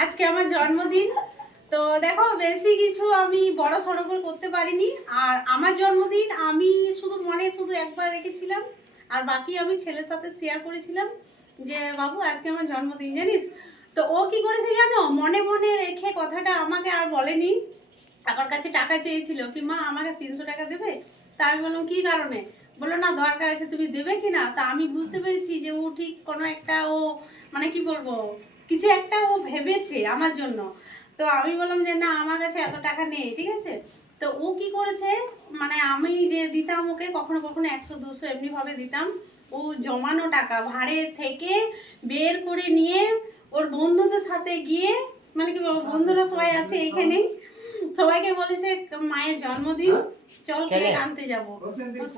আজকে আমার জন্মদিন। তো দেখো বেশি কিছু আমি বড় সড়ো করে করতে পারিনি। আর আমার জন্মদিন আমি শুধু একবার রেখেছিলাম, আর বাকি আমি ছেলের সাথে শেয়ার করেছিলাম যে বাবু আজকে আমার জন্মদিন জানিস। তো ও কি করেছে জানো, মনে মনে রেখে কথাটা আমাকে আর বলেনি। আমার কাছে টাকা চেয়েছিল কি মা আমাকে 300 টাকা দেবে। তা আমি বললাম কি কারণে, বললো না দরকার আছে তুমি দেবে কি না। তা আমি বুঝতে পেরেছি যে ও ঠিক কোনো একটা ও মানে কি বলবো কিছু একটা ও ভেবেছে আমার জন্য। তো আমি বললাম যে না আমার কাছে এত টাকা নেই, ঠিক আছে। তো ও কি করেছে, মানে আমি যে দিতাম ওকে কখনো কখনো 100 200 এমনি ভাবে দিতাম, ও জমানো টাকা ভাড়ে থেকে বের করে নিয়ে ওর বন্ধুদের সাথে গিয়ে, মানে কি বলবো বন্ধুরা সবাই আছে এখানে, সবাইকে বলেছে মায়ের জন্মদিন চল কেক আনতে যাব।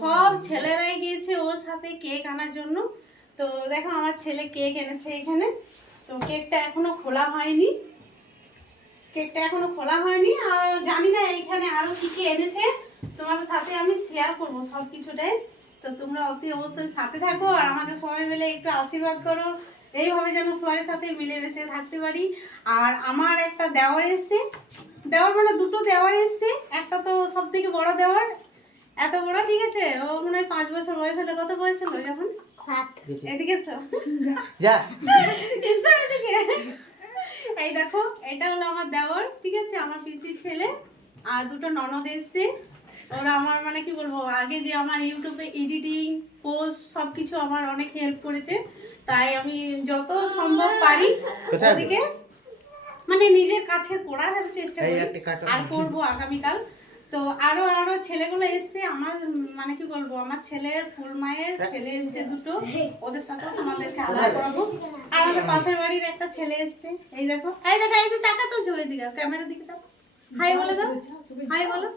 সব ছেলেরাই গিয়েছে ওর সাথে কেক আনার জন্য। তো দেখো আমার ছেলে কেক এনেছে এখানে। তো কেকটা এখনো খোলা হয়নি, আর জানি না এখানে আরো কি কি এনেছে, তোমাদের সাথে আমি শেয়ার করব সব কিছুটাই। তো তোমরা অতি অবশ্যই সাথে থাকো আর আমাকে সবাই মিলে একটু আশীর্বাদ করো, এইভাবে যেন সবার সাথে মিলেমিশে থাকতে পারি। আর আমার একটা দেওয়ার এসছে, দেওয়ার মানে দুটো দেওয়ার এসছে, একটা তো সব থেকে বড় দেওয়ার, এত বড়, ঠিক আছে। ও মনে হয় 5 বছর বয়স হলে, কত বয়স হলো যখন, এদিকে এসো যা এসো এদিকে। এই দেখো এটা হলো আমার দেওর, ঠিক আছে, আমার পিসির ছেলে। আর দুটো ননদ এসছে, ওরা আমার মানে কি বলবো আগে যে আমার ইউটিউবে এডিটিং পোস্ট সবকিছু আমার অনেক হেল্প করেছে। তাই আমি যত সম্ভব পারি ওদিকে মানে নিজের কাছে করার চেষ্টা করি, আর করবো আগামীকাল। তো আরো ছেলেগুলো এসছে আমার, মানে কি বলবো আমার ছেলের ফুল মায়ের ছেলে এসছে দুটো, ওদের সাথে আমাদেরকে আলাদা করাবো। আর আমাদের পাশের বাড়ির একটা ছেলে এসছে, এই দেখো এই দেখো এই যে টাকা তো জয় দিকে ক্যামেরা দিকে দাও, হাই বলে দাও, হাই বলো,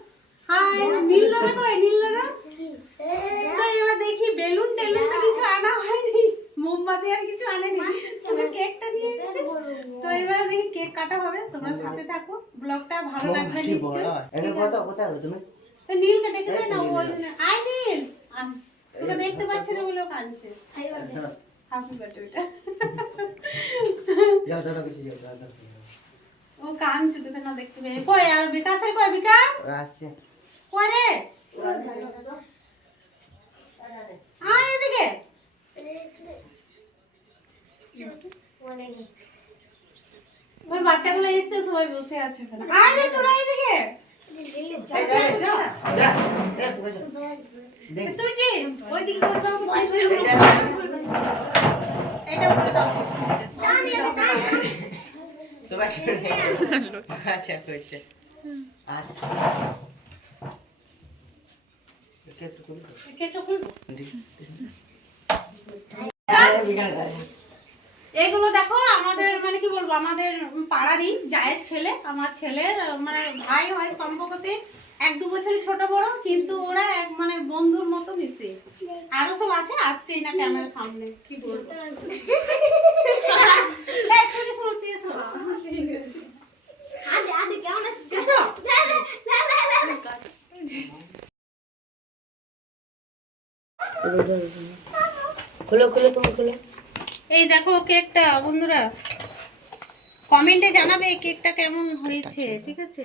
হাই। নীল দাদা কই, নীল দাদা। তো এবার দেখি বেলুন টেলুন তো কিছু আনা হয়নি, মোমবাতি আর কিছু আনেনি, শুধু কেকটা নিয়ে এসেছে। তো এবার দেখি কেক কাটা হবে, তোমরা সাথে থাকো, ব্লগটা ভালো লাগবে নিশ্চয়ই। কোথায় হবে তুমি, নীলকে ডেকে দে না, ওই আই নীল, তোকে দেখতে পাচ্ছি না বলে ও কাঁদছে। হ্যাপি বার্থডে বেটা, যাও দাদা কিছু যাও দাদা, ও কাঁদছে তোকে না দেখতে পেয়ে। কই আর বিকাশ, আর কই বিকাশ আসছে, কই রে আয় এদিকে। ওই বাচ্চাগুলো এসছে সবাই বসে আছে এখানে, আয় রে তোরা এদিকে। সুজি ওইদিকে করে দাও, এটা করে দাও সবাই। আচ্ছা কইছে আচ্ছা কেকটা খুলবো। এগুলো দেখো আমাদের মানে কি বলবো আমাদের পাড়ারই জায়ের ছেলে, আমার ছেলের মানে ভাই হয় সম্পর্কতে 1-2 বছরের ছোট বড়, কিন্তু ওরা এক মানে বন্ধুর মতো মিশে। আরো সব আছে, আসছেই না ক্যামেরার সামনে, কি বলবো। খুলো খুলো তুমি খুলো। এই দেখো কেকটা, বন্ধুরা কমেন্টে জানাবে কেকটা কেমন হয়েছে, ঠিক আছে।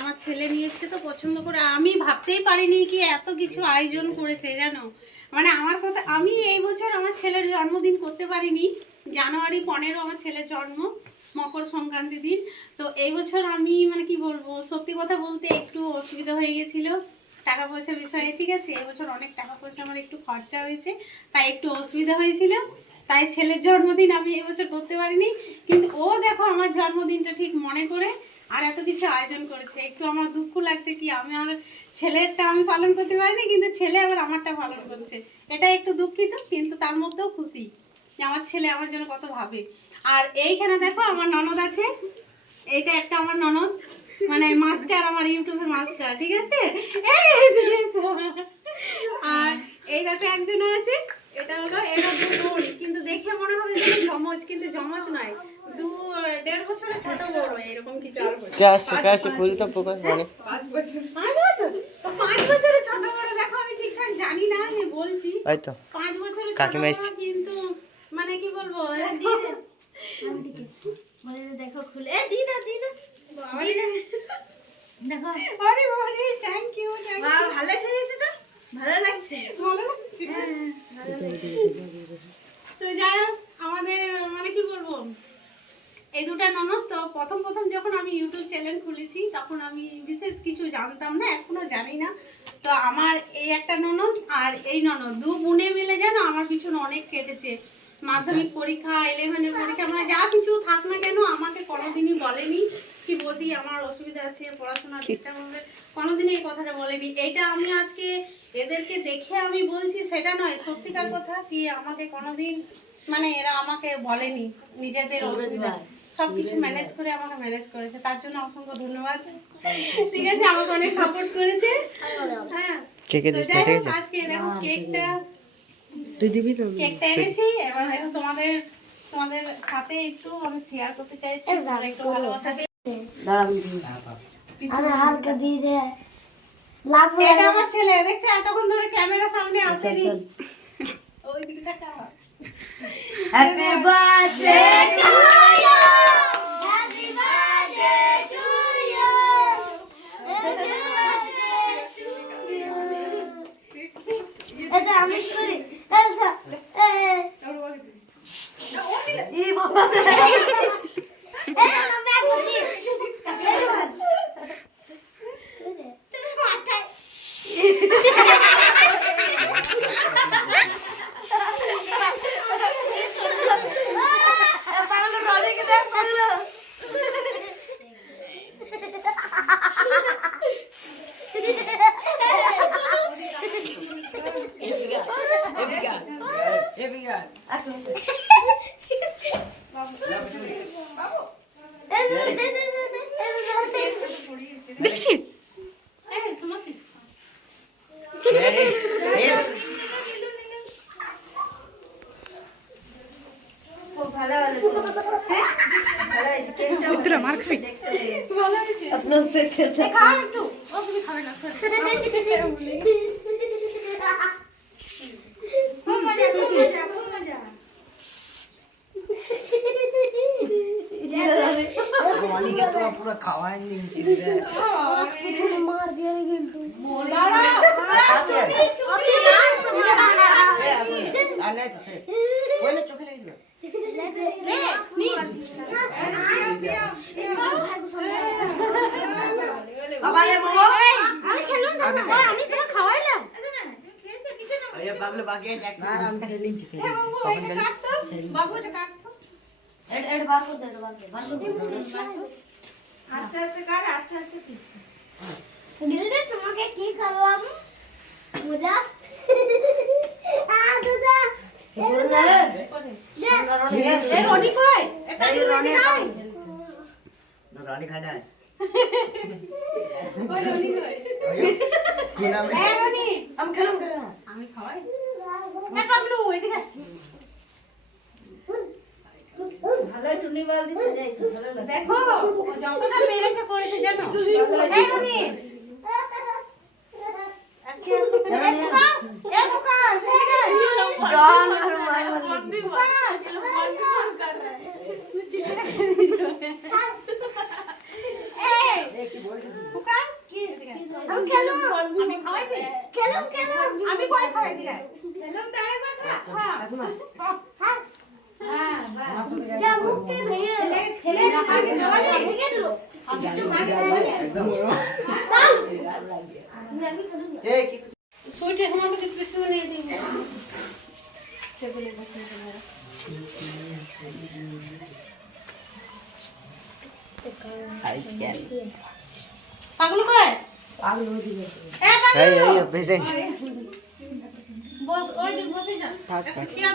আমার ছেলে নিয়ে এসছে তো পছন্দ করে, আমি ভাবতেই পারিনি কি এত কিছু আয়োজন করেছে জানো। মানে আমার কথা, আমি এই বছর আমার ছেলের জন্মদিন করতে পারিনি। জানুয়ারি 15 আমার ছেলের জন্ম, মকর সংক্রান্তি দিন। তো এই বছর আমি মানে কি বলবো সত্যি কথা বলতে একটু অসুবিধা হয়ে গেছিল টাকা পয়সা বিষয়ে, ঠিক আছে। এবছর অনেক টাকা পয়সা আমার একটু খরচা হয়েছে, তাই একটু অসুবিধা হয়েছিল, তাই ছেলের জন্মদিন আমি এবছর করতে পারিনি। কিন্তু ও দেখো আমার জন্মদিনটা ঠিক মনে করে আর এত কিছু আয়োজন করেছে। একটু আমার দুঃখ লাগছে কি আমি আমার ছেলেরটা আমি পালন করতে পারিনি, কিন্তু ছেলে আবার আমারটা পালন করছে, এটা একটু দুঃখিত, কিন্তু তার মধ্যেও খুশি যে আমার ছেলে আমার জন্য কত ভাবে। আর এইখানে দেখো আমার ননদ আছে, এইটা একটা আমার ননদ মানে মাস্টার, আমার ইউটিউবের মাস্টার, ঠিক আছে। আর এই দেখো একজন আছে, এটা হলো এরা দুই, কিন্তু দেখে মনে হবে যে জমজ, কিন্তু জমজ নয়, 2-1.5 বছরের ছোট বড় এরকম কিছু। कैसे ফুল তো ফোকাস মানে 5 বছর, 5 বছর তো 5 বছরের ছোট বড় দেখো আমি ঠিকঠাক জানি না, আমি বলছি তাই তো 5 বছরের ছোট কাকিমা বড়, কিন্তু মানে কি বলবো বলে যে দেখো খুলে দিদা দিদা দেখো আরে বাবারে থ্যাংক ইউ মা ভালো সেজেছে তো ভালো লাগছে ভালো লাগছে। ভালো লাগছে তো যাই হোক আমাদের মানে কি বলবো এই দুটা ননদ তো প্রথম প্রথম যখন আমি ইউটিউব চ্যানেল খুলেছি তখন আমি বিশেষ কিছু জানতাম না, এখনো জানি না। তো আমার এই একটা ননদ আর এই ননদ দু বোনে মিলে যেন আমার পিছনে অনেক কেটেছে। মাধ্যমিক পরীক্ষা 11-এর পরীক্ষা মানে যা কিছু থাক না কেন আমাকে কোনোদিনই বলেনি কি বৌদি আমার অসুবিধা আছে পড়াশোনা ডিস্টার্ব হবে, কোনোদিনই এই কথাটা বলেনি। এইটা আমি আজকে এদেরকে দেখে আমি বলছি সেটা নয়, সত্যিকার কথা কি আমাকে কোনোদিন মানে এরা আমাকে বলেনি নিজেদের অসুবিধা, সবকিছু ম্যানেজ করে আমাকে ম্যানেজ করেছে, তার জন্য অসংখ্য ধন্যবাদ। ঠিক আছে, আমাকে অনেক সাপোর্ট করেছে। হ্যাঁ কেকে তো দিস যাই ঠিক হোক, আছে আজকে দেখো কেকটা তুই দিবি না কেকটা এনেছি, এবার দেখো তোমাদের সাথে একটু আমি শেয়ার করতে চাইছি, তোমরা একটু ভালোবাসা দিও। আরে হালকা দিয়ে যে লাগবে এটা আমার ছেলে, দেখছো এতক্ষণ ধরে ক্যামেরার সামনে আসেনি। ওই দিকে তাকা। Happy birthday to you happy birthday to you happy birthday to you এটা আমি করি এটা এই বাবা এটা আমি করি দেখছিস এই সুমতি খুব ভালো হয়েছে ভালো হয়েছে কেকটা তোরা মার খাবি ভালো হয়েছে আপনার সে খেতে খাও একটু ও তুমি খাবে না খুব মজা খুব মজা খুব মজা মালিকে তো পুরো খাওয়াই নিয়েছি রে মার দিয়ে কিন্তু দাঁড়া আর নাই তো সে ওই না চোখে লেগে যাবে লে নি আবারে বাবা আমি খেলুম না আমি তো খাওয়াইলাম আরে পাগলে বাকি আছে আর আমি খেলিছি বাবু এটা কাট তো বাবু এটা কাট তো এড বার করে দে বার করে দে আস্তে আস্তে কাট আস্তে আস্তে দিলদে তোমাকে কি খাওয়াবো মজা দাদা এ রনি কই এটা রনি খাই রানী খায় না কই রনি কই কি নাম এ রনি আমি খেলাম আমি খাওয়াই না কাবলু এদিকে ভালো টুনি বাল দিয়ে সাজাইছো ভালো লাগে দেখো ও যতটা মেরেছে করেছে জানো এই রনি জান আর মার আমি খেলাম আমি খাওয়াই দিই খেলাম খেলাম আমি কই খাওয়াই দিই খেলাম তারে কই খা হ্যাঁ যা মুখে ভেঙে ছেলে ভাগে ভাগে ভেঙে দিল একদম এ কি সুইটে हम আমাকে কিছু নিয়ে দিই টেবিলে বসে আই ক্যান পাগলু কই পাগল হয়ে গেছে এ এই পাগলু এই পেশেন্ট বস ওই দিক বসে যা থাক, থাক। চেয়ার